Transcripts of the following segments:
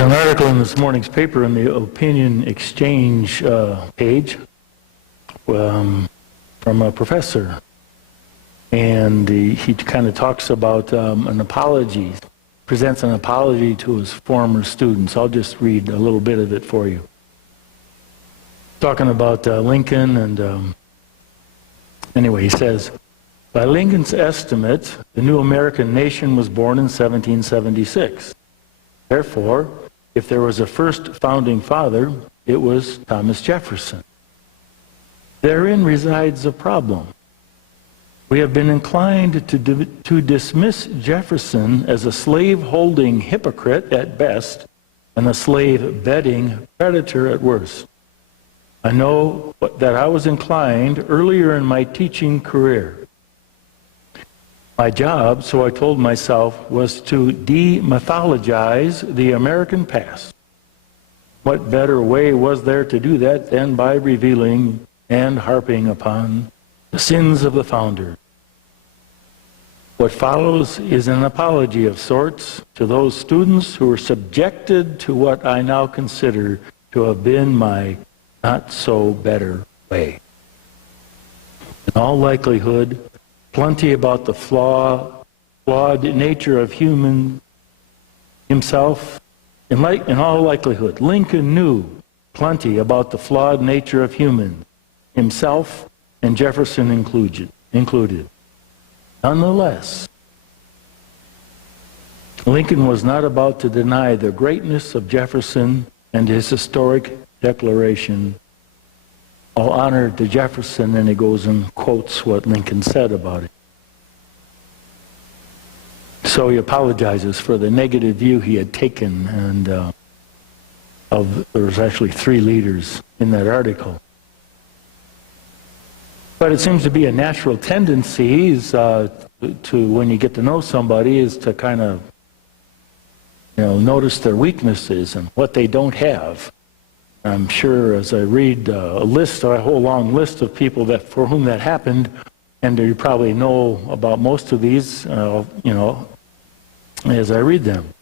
There's an article in this morning's paper in the opinion exchange page from a professor. And he kind of talks about an apology, presents an apology to his former students. I'll just read a little bit of it for you. Talking about Lincoln, and anyway, he says, by Lincoln's estimate, the new American nation was born in 1776. Therefore, if there was a first founding father, it was Thomas Jefferson. Therein resides a problem. We have been inclined to dismiss Jefferson as a slave-holding hypocrite at best and a slave-bedding predator at worst. I know that I was inclined earlier in my teaching career. My job, so I told myself, was to demythologize the American past. What better way was there to do that than by revealing and harping upon the sins of the founder? What follows is an apology of sorts to those students who were subjected to what I now consider to have been my not-so-better way. In all likelihood, plenty about the flawed nature of himself. In all likelihood, Lincoln knew plenty about the flawed nature of himself, and Jefferson included. Nonetheless, Lincoln was not about to deny the greatness of Jefferson and his historic declaration. All honor to Jefferson, and he goes and quotes what Lincoln said about it. So he apologizes for the negative view he had taken, and there was actually 3 leaders in that article. But it seems to be a natural tendency to when you get to know somebody is to kind of notice their weaknesses and what they don't have. I'm sure as I read a whole long list of people for whom that happened, and you probably know about most of these, as I read them.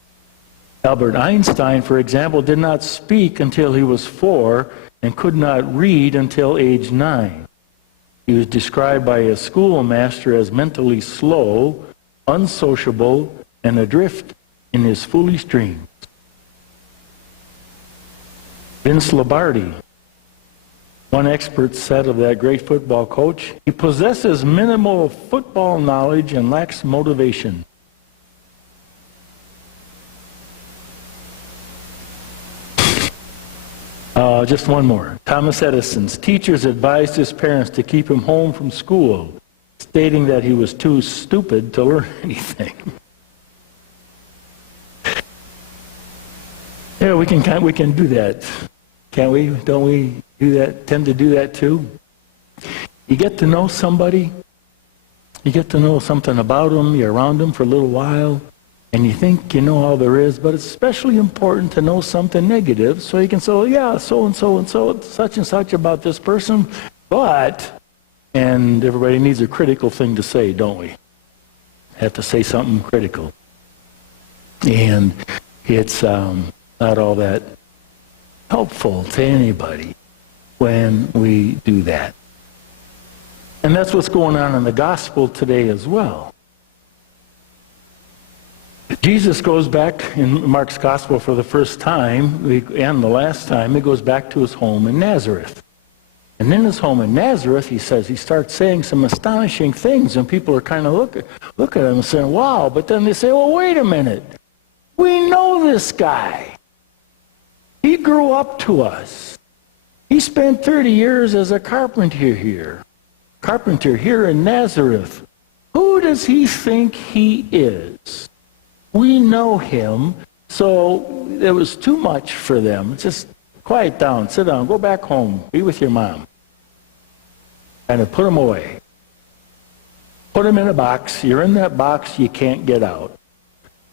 Albert Einstein, for example, did not speak until he was 4 and could not read until age 9. He was described by a schoolmaster as mentally slow, unsociable, and adrift in his foolish dreams. Vince Lombardi, one expert said of that great football coach, he possesses minimal football knowledge and lacks motivation. Just one more. Thomas Edison's teachers advised his parents to keep him home from school, stating that he was too stupid to learn anything. Yeah, we can do that, can't we? Don't we do that? Tend to do that too. You get to know somebody, you get to know something about them. You're around them for a little while, and you think you know all there is. But it's especially important to know something negative, so you can say, "Oh, yeah, so and so, such and such about this person." But, and everybody needs a critical thing to say, don't we? Have to say something critical, and it's not all that helpful to anybody when we do that. And that's what's going on in the gospel today as well. Jesus goes back in Mark's gospel for the first time, and the last time, he goes back to his home in Nazareth. And in his home in Nazareth, he starts saying some astonishing things, and people are kind of look at him and saying, wow, but then they say, well, wait a minute. We know this guy. He grew up to us. He spent 30 years as a carpenter here in Nazareth. Who does he think he is? We know him, so it was too much for them. Just quiet down, sit down, go back home, be with your mom. And put him away. Put him in a box. You're in that box, you can't get out.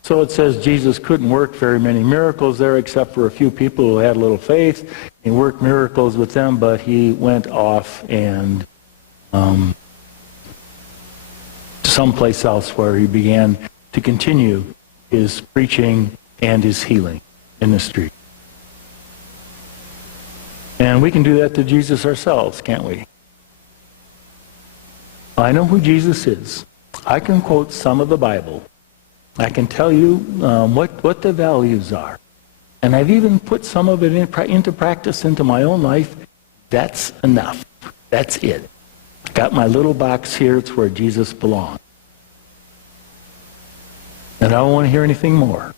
So it says Jesus couldn't work very many miracles there except for a few people who had a little faith. He worked miracles with them, but he went off and someplace else where he began to continue his preaching and his healing. in the street. And we can do that to Jesus ourselves, can't we? I know who Jesus is. I can quote some of the Bible. I can tell you what the values are. And I've even put some of it into practice into my own life. That's enough. That's it. Got my little box here. It's where Jesus belongs. And I don't want to hear anything more.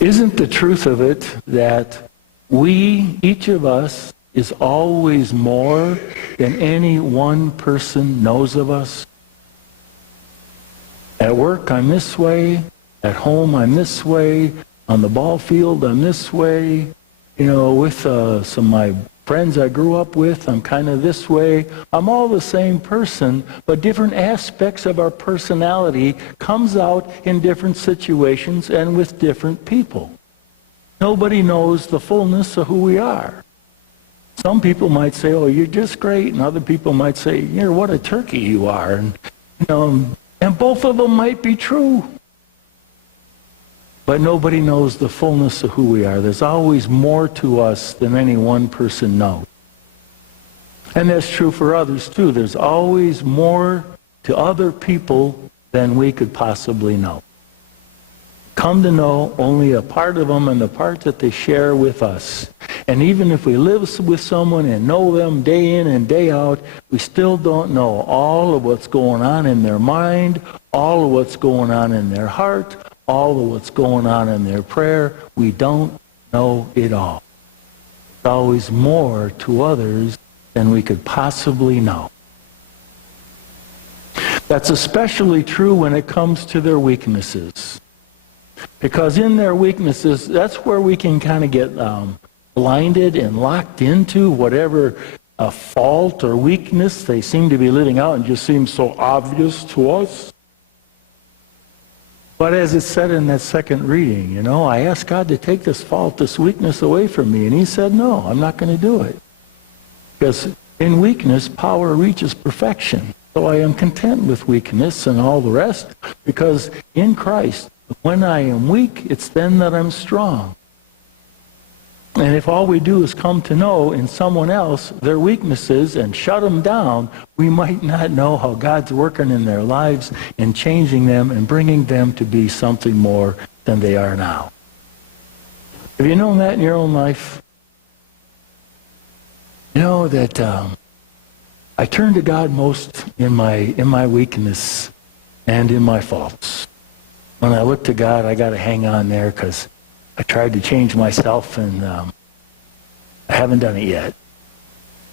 Isn't the truth of it that we, each of us, is always more than any one person knows of us? At work, I'm this way. At home, I'm this way. On the ball field, I'm this way. With some of my friends I grew up with, I'm kind of this way. I'm all the same person, but different aspects of our personality comes out in different situations and with different people. Nobody knows the fullness of who we are. Some people might say, oh, you're just great, and other people might say, what a turkey you are. And both of them might be true. But nobody knows the fullness of who we are. There's always more to us than any one person knows. And that's true for others too. There's always more to other people than we could possibly know. Come to know only a part of them and the part that they share with us. And even if we live with someone and know them day in and day out, we still don't know all of what's going on in their mind, all of what's going on in their heart, all of what's going on in their prayer. We don't know it all. There's always more to others than we could possibly know. That's especially true when it comes to their weaknesses. Because in their weaknesses, that's where we can kind of get blinded and locked into whatever fault or weakness they seem to be living out and just seems so obvious to us. But as it said in that second reading, I asked God to take this fault, this weakness away from me. And he said, no, I'm not going to do it. Because in weakness, power reaches perfection. So I am content with weakness and all the rest. Because in Christ, when I am weak, it's then that I'm strong. And if all we do is come to know in someone else their weaknesses and shut them down, we might not know how God's working in their lives and changing them and bringing them to be something more than they are now. Have you known that in your own life? You know that I turn to God most in my weakness and in my faults. When I look to God, I got to hang on there because I tried to change myself, and I haven't done it yet.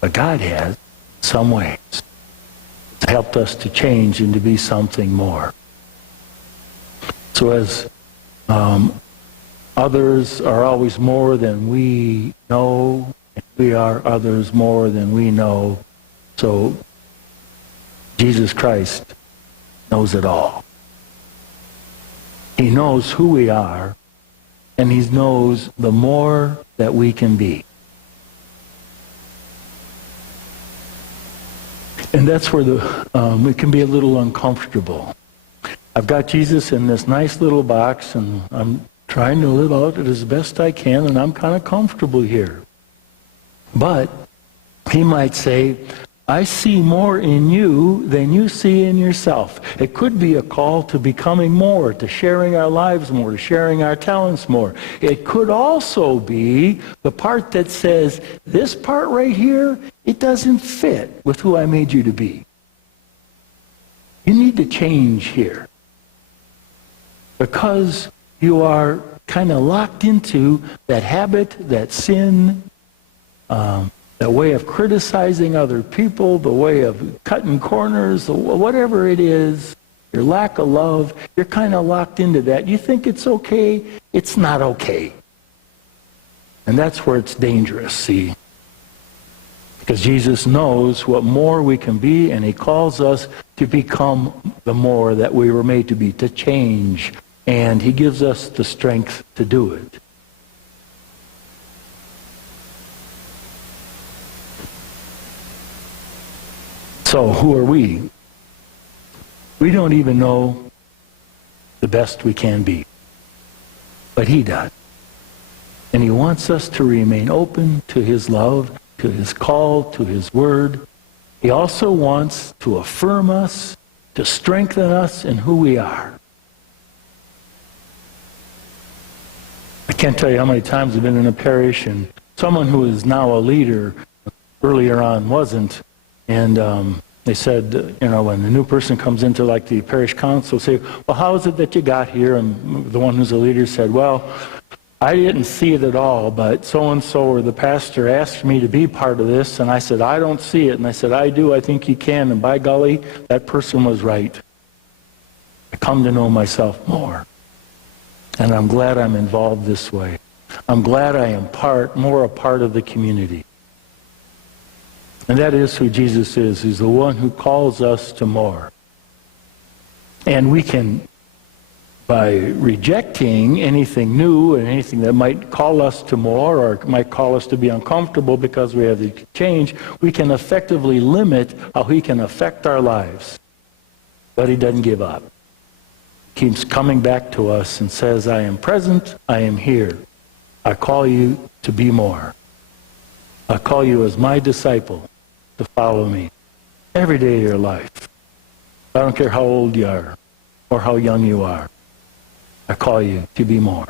But God has, in some ways. It's helped us to change and to be something more. So as others are always more than we know, and we are others more than we know, so Jesus Christ knows it all. He knows who we are, and he knows the more that we can be. And that's where it can be a little uncomfortable. I've got Jesus in this nice little box, and I'm trying to live out it as best I can, and I'm kind of comfortable here. But he might say, I see more in you than you see in yourself. It could be a call to becoming more, to sharing our lives more, to sharing our talents more. It could also be the part that says, this part right here, it doesn't fit with who I made you to be. You need to change here. Because you are kind of locked into that habit, that sin, the way of criticizing other people, the way of cutting corners, whatever it is, your lack of love, you're kind of locked into that. You think it's okay, it's not okay. And that's where it's dangerous, see? Because Jesus knows what more we can be, and he calls us to become the more that we were made to be, to change. And he gives us the strength to do it. So who are we? We don't even know the best we can be. But he does. And he wants us to remain open to his love, to his call, to his word. He also wants to affirm us, to strengthen us in who we are. I can't tell you how many times I've been in a parish and someone who is now a leader earlier on wasn't. And they said, when the new person comes into like the parish council, say, well, how is it that you got here? And the one who's a leader said, well, I didn't see it at all, but so-and-so or the pastor asked me to be part of this, and I said, I don't see it. And I said, I do, I think you can, and by golly, that person was right. I come to know myself more. And I'm glad I'm involved this way. I'm glad I am more a part of the community. And that is who Jesus is. He's the one who calls us to more. And we can, by rejecting anything new and anything that might call us to more or might call us to be uncomfortable because we have to change, we can effectively limit how he can affect our lives. But he doesn't give up. He keeps coming back to us and says, I am present, I am here. I call you to be more. I call you as my disciple to follow me every day of your life. I don't care how old you are or how young you are. I call you to be more.